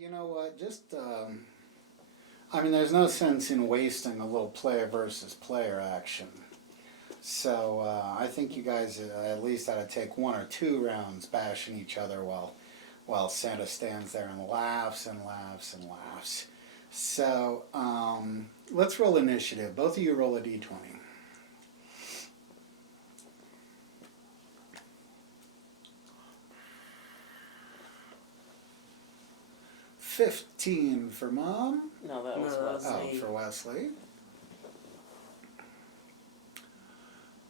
You know what? I mean, there's no sense in wasting a little player versus player action. So I think you guys at least ought to take one or two rounds bashing each other while Santa stands there and laughs and laughs and laughs. So let's roll initiative. Both of you roll a d20. 15 for Mom. No, that was Wesley. Oh, for Wesley.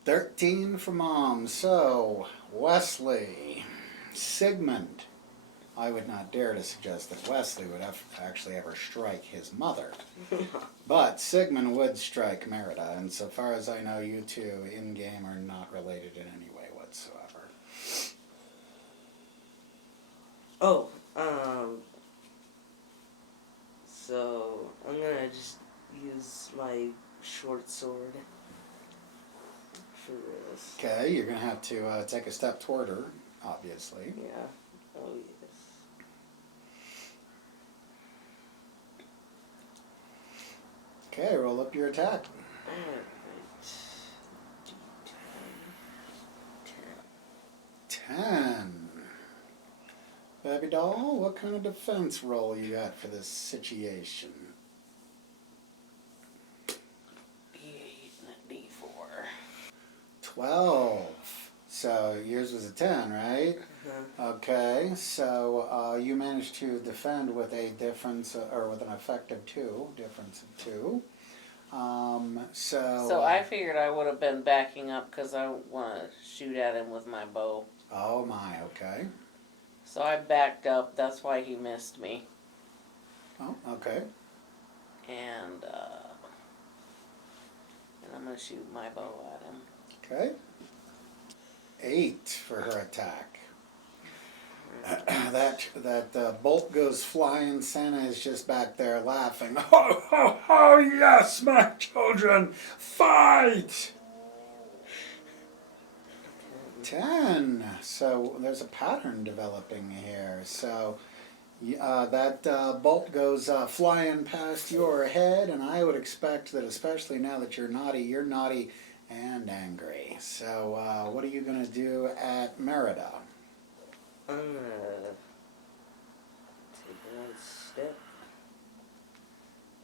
13 for Mom. So, Wesley. Sigmund. I would not dare to suggest that Wesley would actually ever strike his mother. But Sigmund would strike Merida, and so far as I know, you two in-game are not related in any way whatsoever. Oh, so I'm gonna just use my short sword for this. Okay, you're going to have to take a step toward her, obviously. Yeah. Oh, yes. Okay, roll up your attack. Alright. 10. Baby doll, what kind of defense roll you got for this situation? D8 and a D4. 12. So yours was a 10, right? Okay, so you managed to defend with a difference, or with an effective 2, difference of 2. So I figured I would have been backing up because I want to shoot at him with my bow. Oh my, okay. So I backed up. That's why he missed me. Oh, okay. And I'm going to shoot my bow at him. Okay. 8 for her attack. that bolt goes flying. Santa is just back there laughing. Ho, ho, ho, yes, my children, fight! 10. So there's a pattern developing here. So that bolt goes flying past your head, and I would expect that, especially now that you're naughty and angry. So what are you going to do at Merida? I'm going to take one step.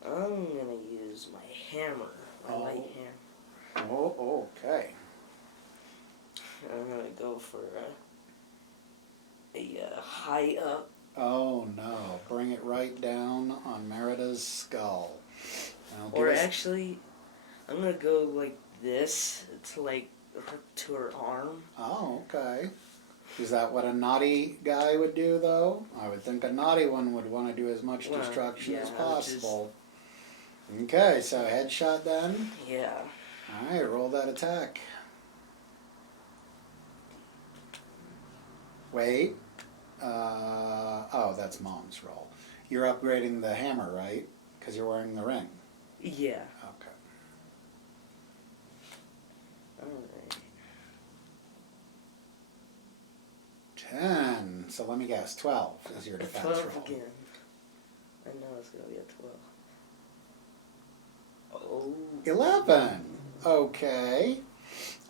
I'm going to use my hammer, my light hammer. Oh, okay. I'm going to go for a high up. Oh no, bring it right down on Merida's skull. Or actually, I'm going to go like this to her arm. Oh, okay. Is that what a naughty guy would do, though? I would think a naughty one would want to do as much destruction as possible. Okay, so headshot then? Yeah. Alright, roll that attack. Wait. Oh, that's Mom's roll. You're upgrading the hammer, right? Because you're wearing the ring. Yeah. Okay. Alright. 10. So let me guess, 12 is your defense 12 roll. again. I know it's going to be a 12. Oh. 11. Okay.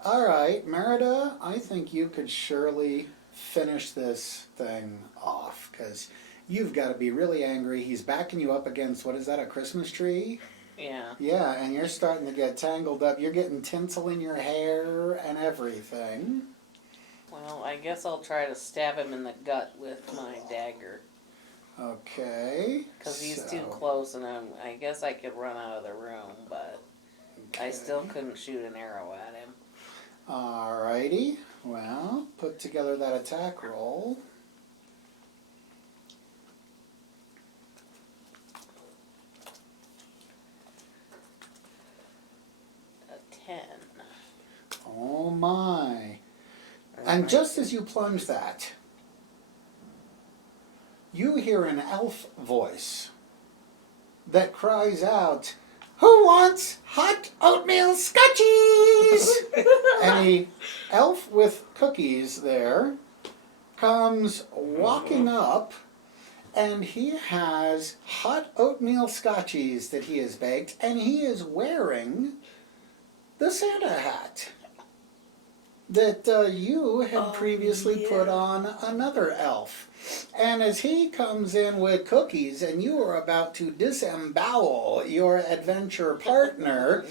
All right, Merida, I think you could surely finish this thing off, because you've got to be really angry. He's backing you up against, what is that, a Christmas tree? Yeah. Yeah, and you're starting to get tangled up. You're getting tinsel in your hair and everything. Well, I guess I'll try to stab him in the gut with my dagger. Okay. Because he's too close, and I guess I could run out of the room, but okay. I still couldn't shoot an arrow at him. Alrighty. Well, put together that attack roll. A 10. Oh my. And just as you plunge that, you hear an elf voice that cries out, "Who wants hot oatmeal scotchies?" And the elf with cookies there comes walking up, and he has hot oatmeal scotchies that he has baked, and he is wearing the Santa hat that you had previously put on another elf. And as he comes in with cookies and you are about to disembowel your adventure partner,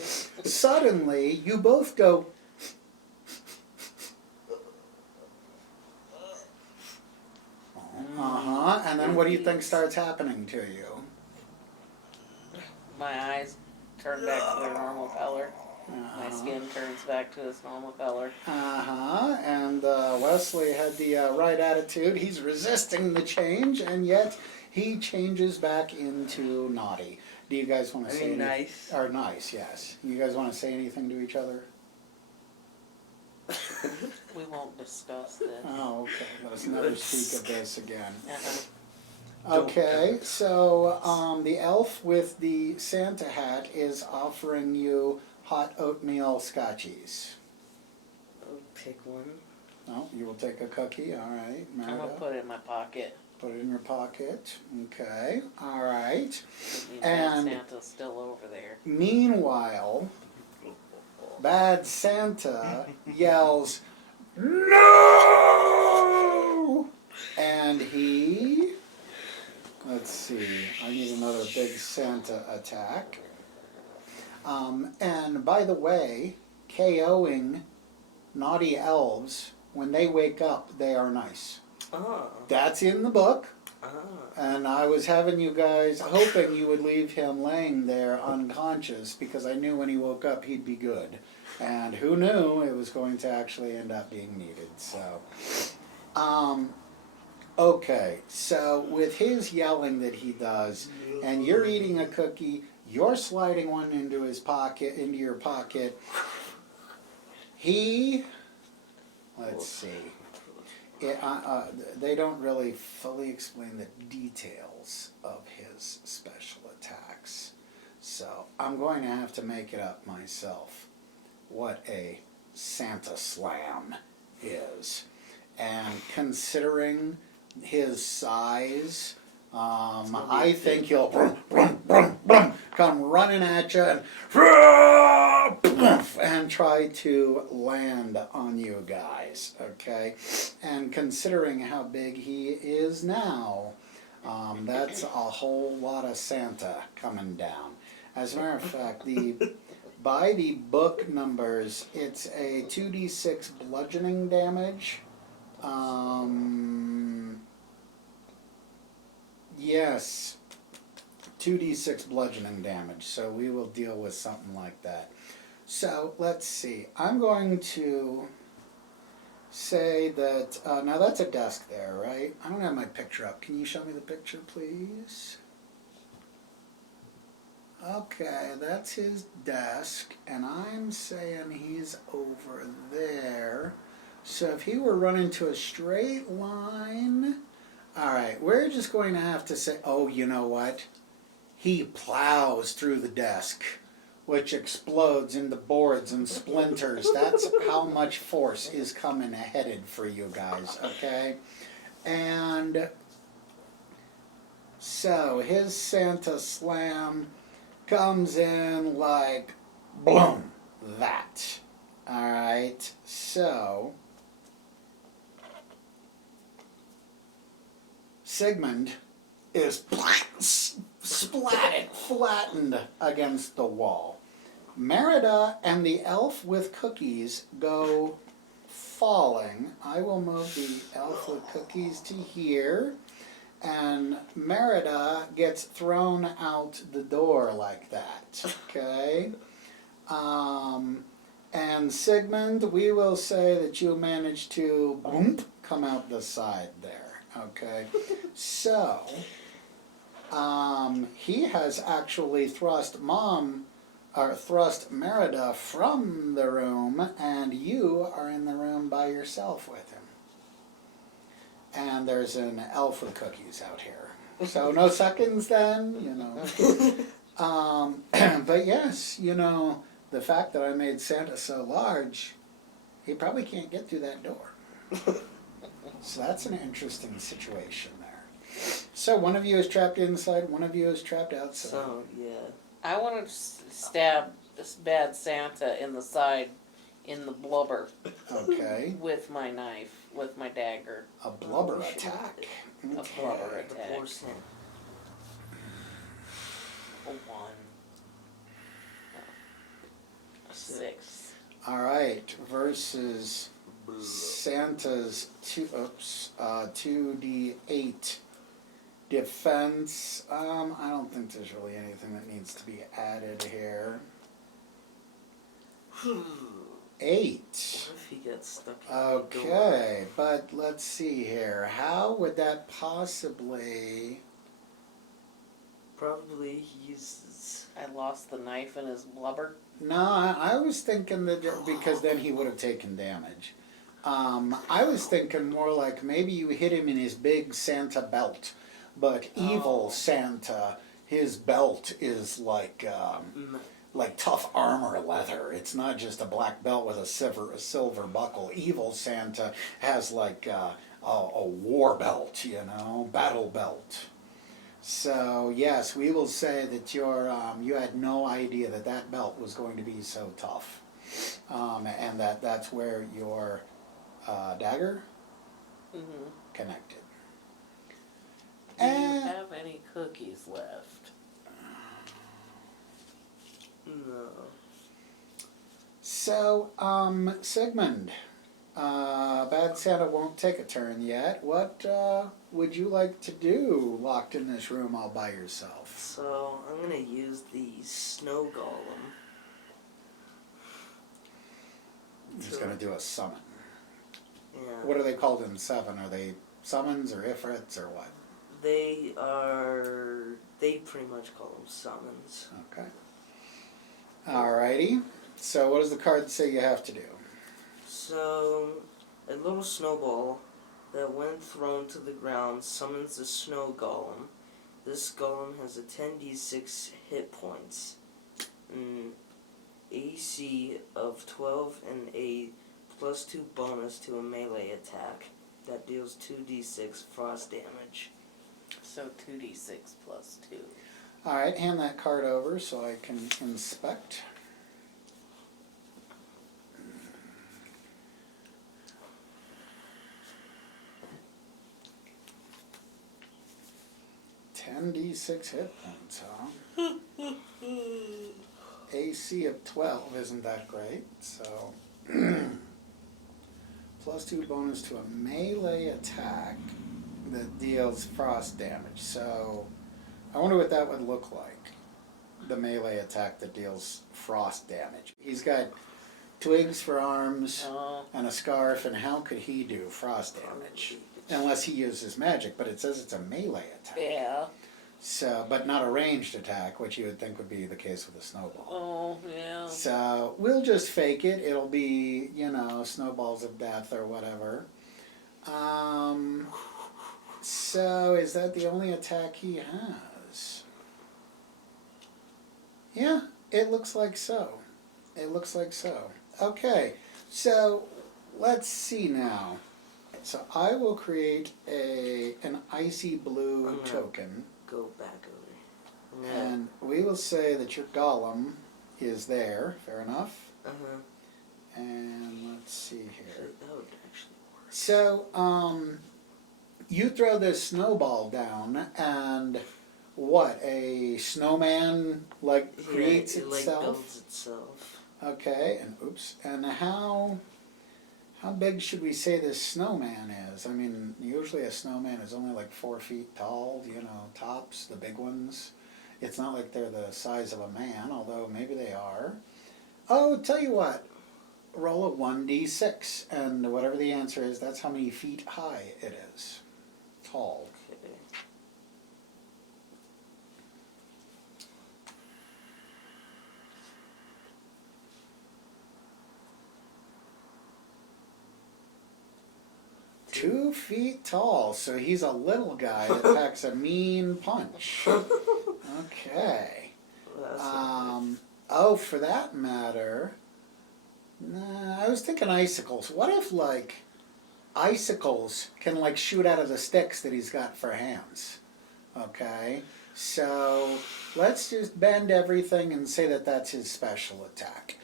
suddenly you both go, and then what do you think starts happening to you? My eyes turn back to their normal color. My skin turns back to its normal color. And Wesley had the right attitude. He's resisting the change, and yet he changes back into naughty. Do you guys want to say anything? Nice. Or nice, yes. You guys want to say anything to each other? We won't discuss this. Oh, okay. Let us never speak of this again. Uh-huh. Okay, so the elf with the Santa hat is offering you hot oatmeal scotchies. I'll pick one. Oh, you will take a cookie, all right. I'm gonna Merida. put it in my pocket. Put it in your pocket. Okay, all right. And And- Santa's still over there. Meanwhile, Bad Santa yells, "No!" And he, let's see, I need another big Santa attack. And by the way, KOing naughty elves, when they wake up, they are nice. That's in the book. And I was having you guys hoping you would leave him laying there unconscious because I knew when he woke up he'd be good. And who knew it was going to actually end up being needed. So, okay, so with his yelling that he does, and you're eating a cookie, you're sliding one into his pocket, into your pocket. He, let's see. They don't really fully explain the details of his special attacks. So I'm going to have to make it up myself what a Santa Slam is. And considering his size, I think he'll come running at you and try to land on you guys, okay? And considering how big he is now, that's a whole lot of Santa coming down. As a matter of fact, by the book numbers, it's a 2d6 bludgeoning damage. Yes, 2d6 bludgeoning damage, so we will deal with something like that. So, let's see. I'm going to say that, now that's a desk there, right? I don't have my picture up. Can you show me the picture, please? Okay, that's his desk, and I'm saying he's over there. So if he were running to a straight line, all right, we're just going to have to say, oh, you know what? He plows through the desk, which explodes into boards and splinters. That's how much force is coming headed for you guys, okay? And so his Santa Slam comes in like, boom, that. All right, so Sigmund is flattened against the wall. Merida and the elf with cookies go falling. I will move the elf with cookies to here. And Merida gets thrown out the door like that, okay? And Sigmund, we will say that you managed to boom, come out the side there, okay? So, he has actually thrust Merida from the room, and you are in the room by yourself with him. And there's an elf with cookies out here. So no seconds then, you know. But yes, you know, the fact that I made Santa so large, he probably can't get through that door. So that's an interesting situation there. So one of you is trapped inside, one of you is trapped outside. So, yeah. I want to stab this bad Santa in the side, in the blubber, Okay. with my knife, with my dagger. A blubber Oh, shit. attack. A Okay. blubber The attack. poor Santa. A 1. A 6. All right. Versus Santa's 2d8 defense. I don't think there's really anything that needs to be added here. 8. What if he gets stuck in the door? Okay, but let's see here. How would that possibly... Probably he uses... I lost the knife in his blubber. No, I was thinking that because then he would have taken damage. I was thinking more like maybe you hit him in his big Santa belt, but evil Oh. Santa, his belt is like tough armor leather. It's not just a black belt with a silver buckle. Evil Santa has like a war belt, you know, battle belt. So yes, we will say that you had no idea that that belt was going to be so tough, and that's where your dagger Mm-hmm. connected. Do you And have any cookies left? No. so, Sigmund, Bad Santa won't take a turn yet. What would you like to do locked in this room all by yourself? So, I'm gonna use the snow golem. He's going to do a summon. Yeah. What are they called in 7? Are they summons or ifrits or what? They pretty much call them summons. Okay. Alrighty. So what does the card say you have to do? So, a little snowball that when thrown to the ground summons a snow golem. This golem has a 10d6 hit points, an AC of 12, and a +2 bonus to a melee attack that deals 2d6 frost damage. So 2d6 plus 2. Alright, hand that card over so I can inspect. $10d6 hit points, huh? AC of 12, isn't that great? So, +2 bonus to a melee attack that deals frost damage. So, I wonder what that would look like. The melee attack that deals frost damage. He's got twigs for arms Oh, and a scarf, and how could he do frost damage? Unless he uses magic, but it says it's a melee attack. yeah. So, but not a ranged attack, which you would think would be the case with a snowball. Oh, yeah. So, we'll just fake it. It'll be, you know, snowballs of death or whatever. So, is that the only attack he has? Yeah, it looks like so. It looks like so. Okay, so let's see now. So I will create an icy blue Okay. token, Go back over. Yeah. and we will say that your golem is there. Fair enough. Uh-huh. And let's see here. That would actually work. So, you throw this snowball down, and what? A snowman creates it itself. like builds itself. Okay, and oops. And how big should we say this snowman is? I mean, usually a snowman is only like 4 feet tall, you know, tops, the big ones. It's not like they're the size of a man, although maybe they are. Oh, tell you what, roll a 1d6, and whatever the answer is, that's how many feet high it is. Tall. Okay. Two feet tall, so he's a little guy that packs a mean punch. Okay. Well, that's not Oh, for that matter, nah, I was thinking icicles. What if, like, icicles can, like, shoot out of the sticks that he's got for hands? Okay, so let's just bend everything and say that that's his special attack.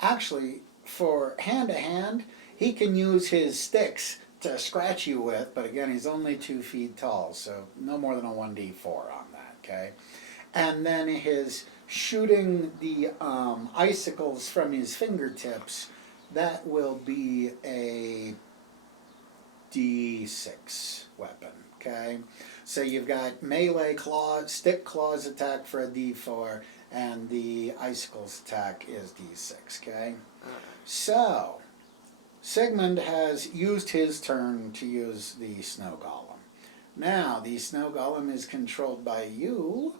Actually, for hand to hand, he can use his sticks to scratch you with, but again, he's only 2 feet tall, so no more than a 1d4 on that, okay? And then his shooting the icicles from his fingertips, that will be a d6 weapon, okay? So you've got melee claw, stick claws attack for a d4, and the icicles attack is d6, okay? So, Sigmund has used his turn to use the snow golem. Now, the snow golem is controlled by you,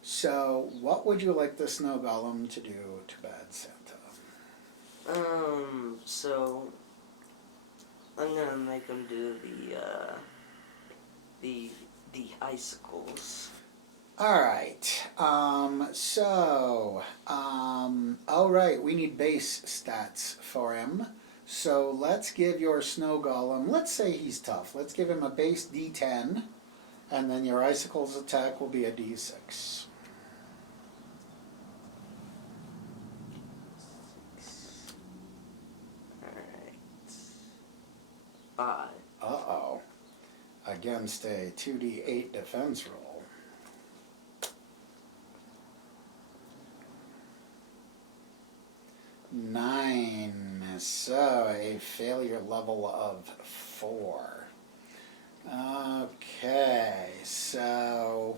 so what would you like the snow golem to do to Bad Santa? So I'm gonna make him do the icicles. Alright, alright, we need base stats for him. So let's give your snow golem, let's say he's tough, let's give him a base d10, and then your icicles attack will be a d6. Alright. 5. Uh-oh. Against a 2d8 defense roll. 9, so a failure level of 4. Okay, so,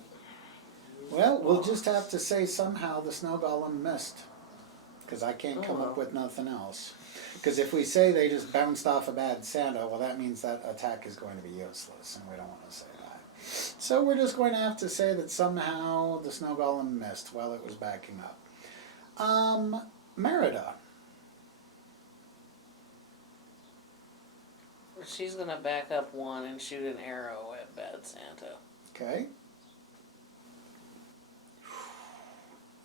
well, we'll just have to say somehow the snow golem missed, because I can't come up with nothing else. Because if we say they just bounced off a Bad Santa, well, that means that attack is going to be useless, and we don't want to say that. So we're just going to have to say that somehow the snow golem missed while it was backing up. Merida. She's gonna back up 1 and shoot an arrow at Bad Santa. Okay.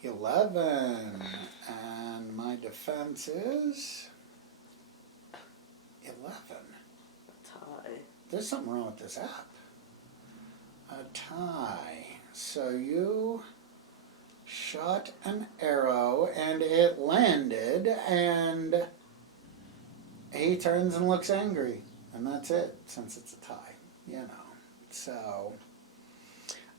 11. And my defense is 11. Tie. There's something wrong with this app. A tie. So you shot an arrow and it landed and he turns and looks angry. And that's it, since it's a tie, you know. So,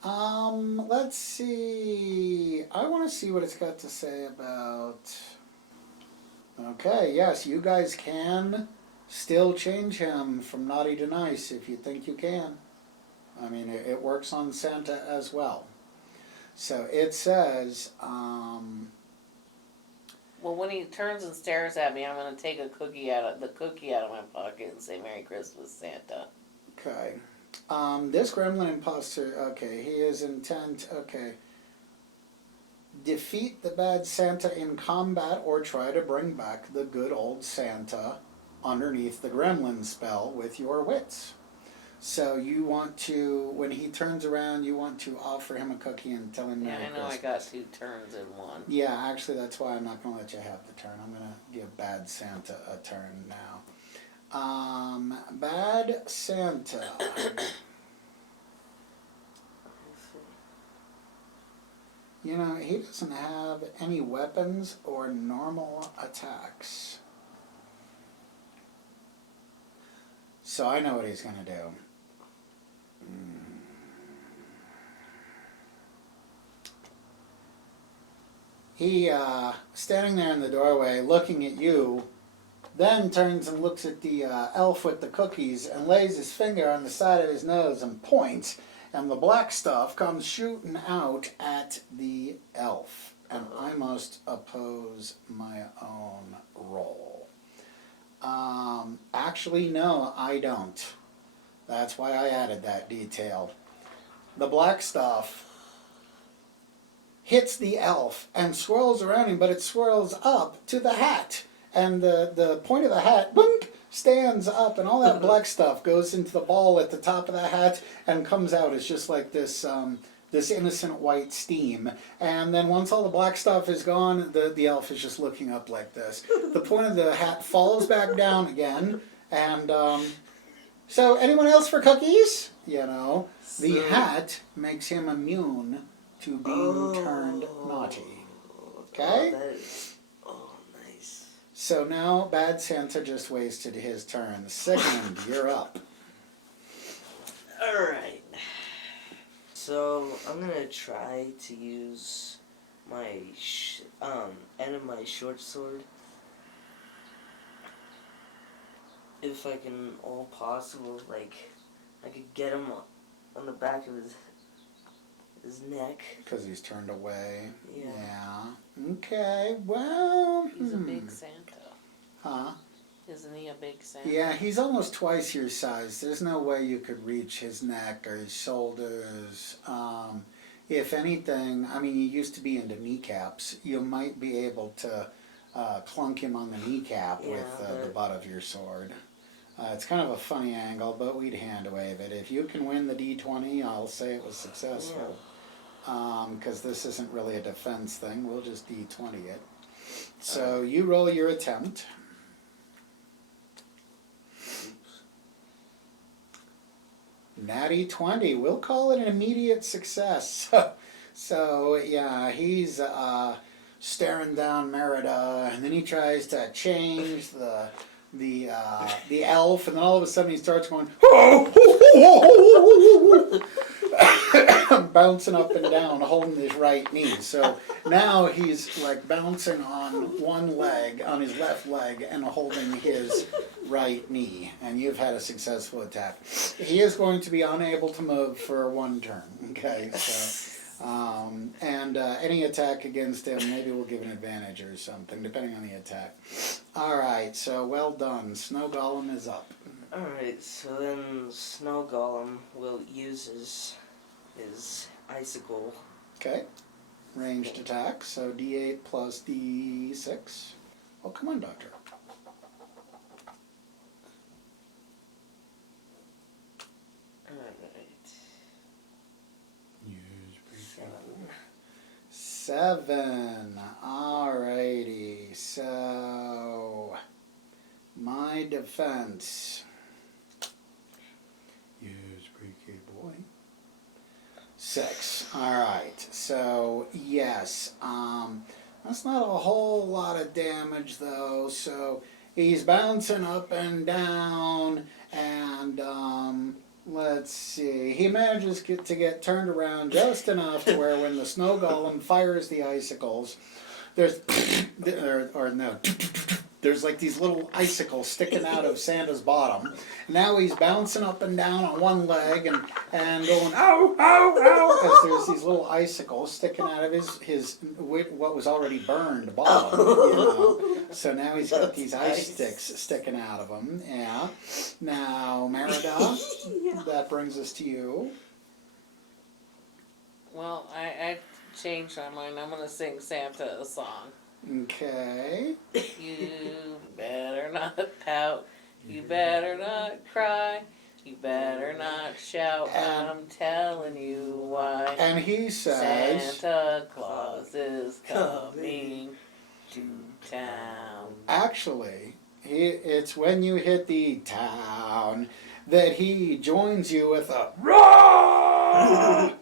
let's see. I want to see what it's got to say about... Okay, yes, you guys can still change him from naughty to nice if you think you can. I mean, it works on Santa as well. So it says, Well, when he turns and stares at me, I'm gonna take the cookie out of my pocket and say "Merry Christmas, Santa." okay. This gremlin imposter, okay, he is intent, okay. Defeat the Bad Santa in combat or try to bring back the good old Santa underneath the gremlin spell with your wits. So you want to, when he turns around, you want to offer him a cookie and tell him Merry Yeah, I know. Christmas. I got 2 turns in 1. Yeah, actually that's why I'm not going to let you have the turn. I'm going to give Bad Santa a turn now. Bad Santa. You know, he doesn't have any weapons or normal attacks. So I know what he's going to do. He, standing there in the doorway looking at you, then turns and looks at the elf with the cookies and lays his finger on the side of his nose and points, and the black stuff comes shooting out at the elf. And I must oppose my own roll. Actually, no, I don't. That's why I added that detail. The black stuff hits the elf and swirls around him, but it swirls up to the hat. And the point of the hat, boink, stands up, and all that black stuff goes into the ball at the top of the hat and comes out as just like this this innocent white steam. And then once all the black stuff is gone, the elf is just looking up like this. The point of the hat falls back down again, and So anyone else for cookies? You know, the So- hat makes him immune to being turned naughty. Okay? Oh, that is, oh, nice. So now Bad Santa just wasted his turn. Sigmund, you're up. Alright. So, I'm gonna try to use my, end of my short sword. If I can, all possible, like, I could get him on the back of his neck. Because he's turned away. Yeah. Yeah. Okay, well. He's a big Santa. Huh? Isn't he a big Santa? Yeah, he's almost twice your size. There's no way you could reach his neck or his shoulders. If anything, I mean, you used to be into kneecaps. You might be able to clunk him on the kneecap with the butt of your sword. It's kind of a funny angle, but we'd hand wave it. If you can win the D20, I'll say it was successful. Because this isn't really a defense thing. We'll just D20 it. So you roll your attempt. Natty 20. We'll call it an immediate success. So yeah, he's staring down Merida, and then he tries to change the elf, and then all of a sudden he starts going bouncing up and down, holding his right knee. So now he's like bouncing on one leg, on his left leg, and holding his right knee. And you've had a successful attack. He is going to be unable to move for one turn. Okay, so. Any attack against him, maybe we'll give an advantage or something, depending on the attack. Alright, so well done. Snow Golem is up. Alright, so then Snow Golem will use his icicle. Okay. Ranged attack, so D8 plus D6. Oh, come on, Doctor. Alright. 7. 7. Alrighty, so my defense. Use pre-K boy. 6. Alright, so yes, that's not a whole lot of damage though, so he's bouncing up and down, and let's see, he manages to get turned around just enough to where when the Snow Golem fires the icicles, there's, or no, there's like these little icicles sticking out of Santa's bottom. Now he's bouncing up and down on one leg and going, ow, ow, ow, as there's these little icicles sticking out of his what was already burned bottom, you know. So now he's got these ice sticks sticking out of him, yeah. Now, Merida, that brings us to you. Well, I changed my mind. I'm gonna sing Santa a song. Okay. You better not pout. You better not cry. You better not shout. I'm telling you why. And he says, Santa Claus is coming to town. actually, it's when you hit the town that he joins you with a roar.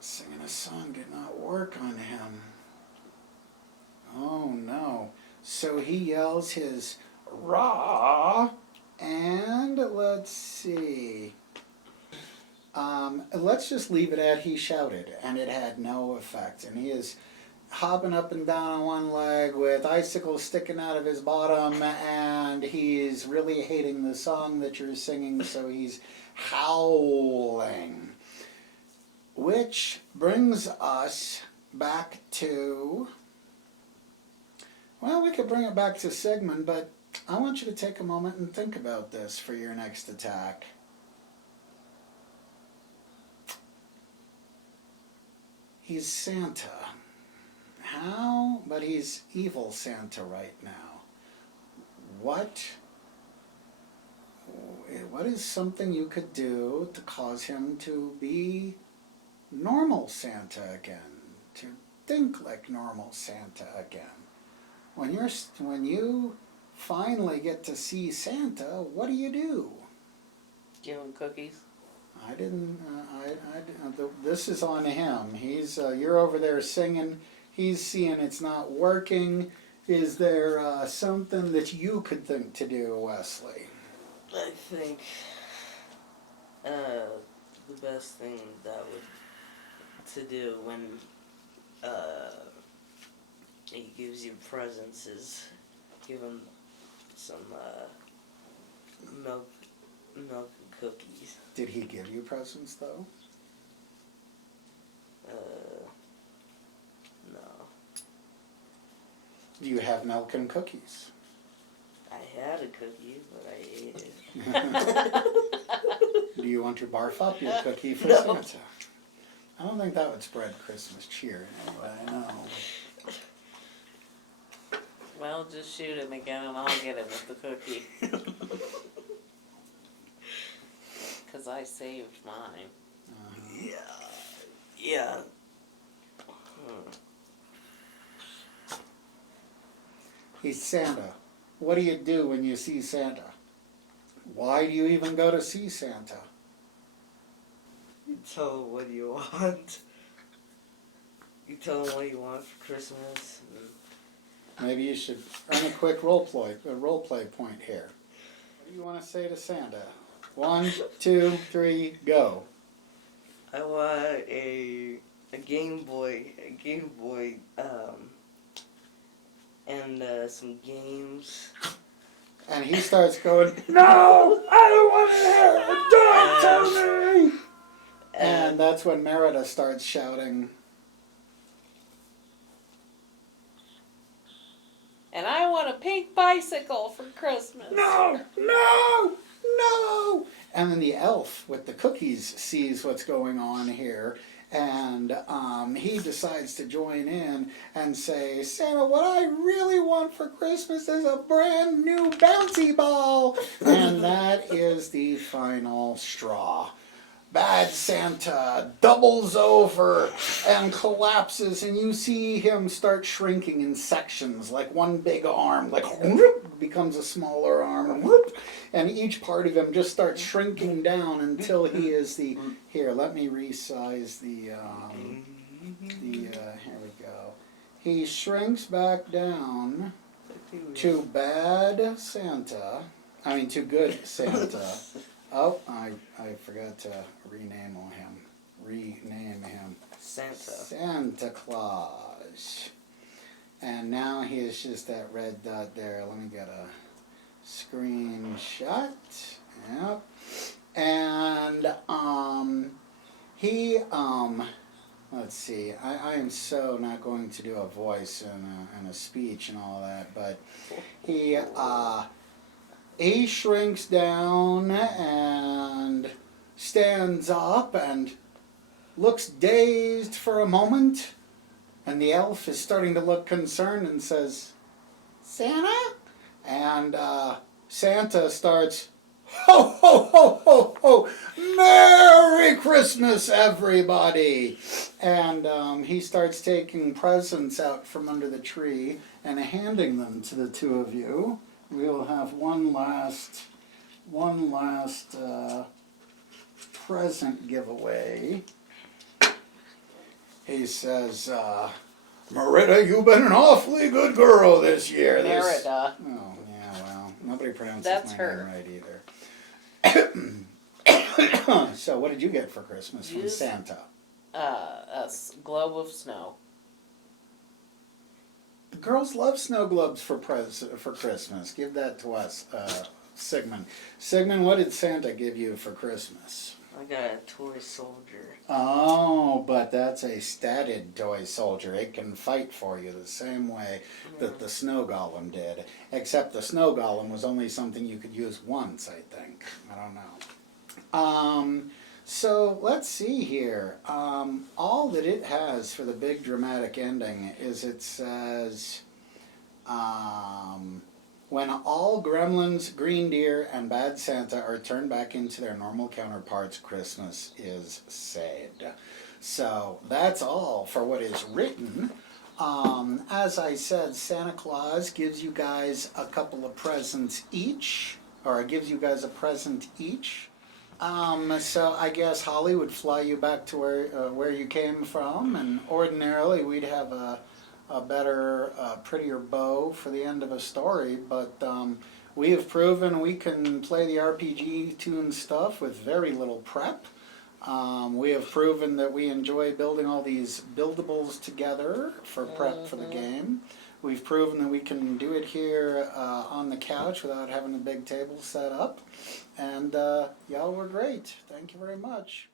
Singing a song did not work on him. Oh no. So he yells his rah, and let's see. Let's just leave it at he shouted, and it had no effect. And he is hopping up and down on one leg with icicles sticking out of his bottom, and he's really hating the song that you're singing, so he's howling. Which brings us back to... Well, we could bring it back to Sigmund, but I want you to take a moment and think about this for your next attack. He's Santa. How? But he's evil Santa right now. What is something you could do to cause him to be normal Santa again? To think like normal Santa again? When you finally get to see Santa, what do? Give him cookies. I didn't. This is on him. He's. You're over there singing. He's seeing it's not working. Is there something that you could think to do, Wesley? I think the best thing that would to do when he gives you presents is give him some milk and cookies. Did he give you presents though? No. Do you have milk and cookies? I had a cookie, but I ate it. Do you want to barf up your cookie for No. Santa? I don't think that would spread Christmas cheer anyway. No. Well, just shoot him again and I'll get him with the cookie. Because I saved mine. Yeah. He's Santa. What do you do when you see Santa? Why do you even go to see Santa? You tell him what you want. You tell him what you want for Christmas. Maybe you should earn a quick role play point here. What do you want to say to Santa? 1, 2, 3, go. I want a Game Boy, and some games. And he starts going, no, I don't want to hear it, don't tell me. And that's when Merida starts shouting, And I want a pink bicycle for Christmas. no, no, no. And then the elf with the cookies sees what's going on here, and he decides to join in and say, Santa, what I really want for Christmas is a brand new bouncy ball. And that is the final straw. Bad Santa doubles over and collapses, and you see him start shrinking in sections, like one big arm, like whoop, becomes a smaller arm, whoop, and each part of him just starts shrinking down until he is the, here, let me resize the, here we go. He shrinks back down to Bad Santa, to Good Santa. Oh, I forgot to rename him. Santa Claus. And now he is just that red dot there. Let me get a screenshot. Yep. And he let's see. I am so not going to do a voice and a speech and all that, but he shrinks down and stands up and looks dazed for a moment. And the elf is starting to look concerned and says, Santa? And Santa starts, ho, ho, ho, ho, ho, Merry Christmas, everybody. And he starts taking presents out from under the tree and handing them to the two of you. We'll have one last present giveaway. He says, Merida, you've been an awfully good girl this year. Merida. Oh, yeah, well, nobody pronounces That's my her. name right either. So what did you get for Christmas from Santa? A globe of snow. The girls love snow globes for Christmas. Give that to us, Sigmund. Sigmund, what did Santa give you for Christmas? I got a toy soldier. Oh, but that's a statted toy soldier. It can fight for you the same way that the snow golem did. Except the snow golem was only something you could use once, I think. I don't know. So let's see here. All that it has for the big dramatic ending is it says, when all Gremlins, Green Deer, and Bad Santa are turned back into their normal counterparts, Christmas is said. So that's all for what is written As I said, Santa Claus gives you guys a couple of presents each, or gives you guys a present each. So I guess Holly would fly you back to where you came from, and ordinarily we'd have a better, prettier bow for the end of a story, but we have proven we can play the RPG tune stuff with very little prep. We have proven that we enjoy building all these buildables together for prep for the game. We've proven that we can do it here on the couch without having a big table set up. And y'all were great. Thank you very much.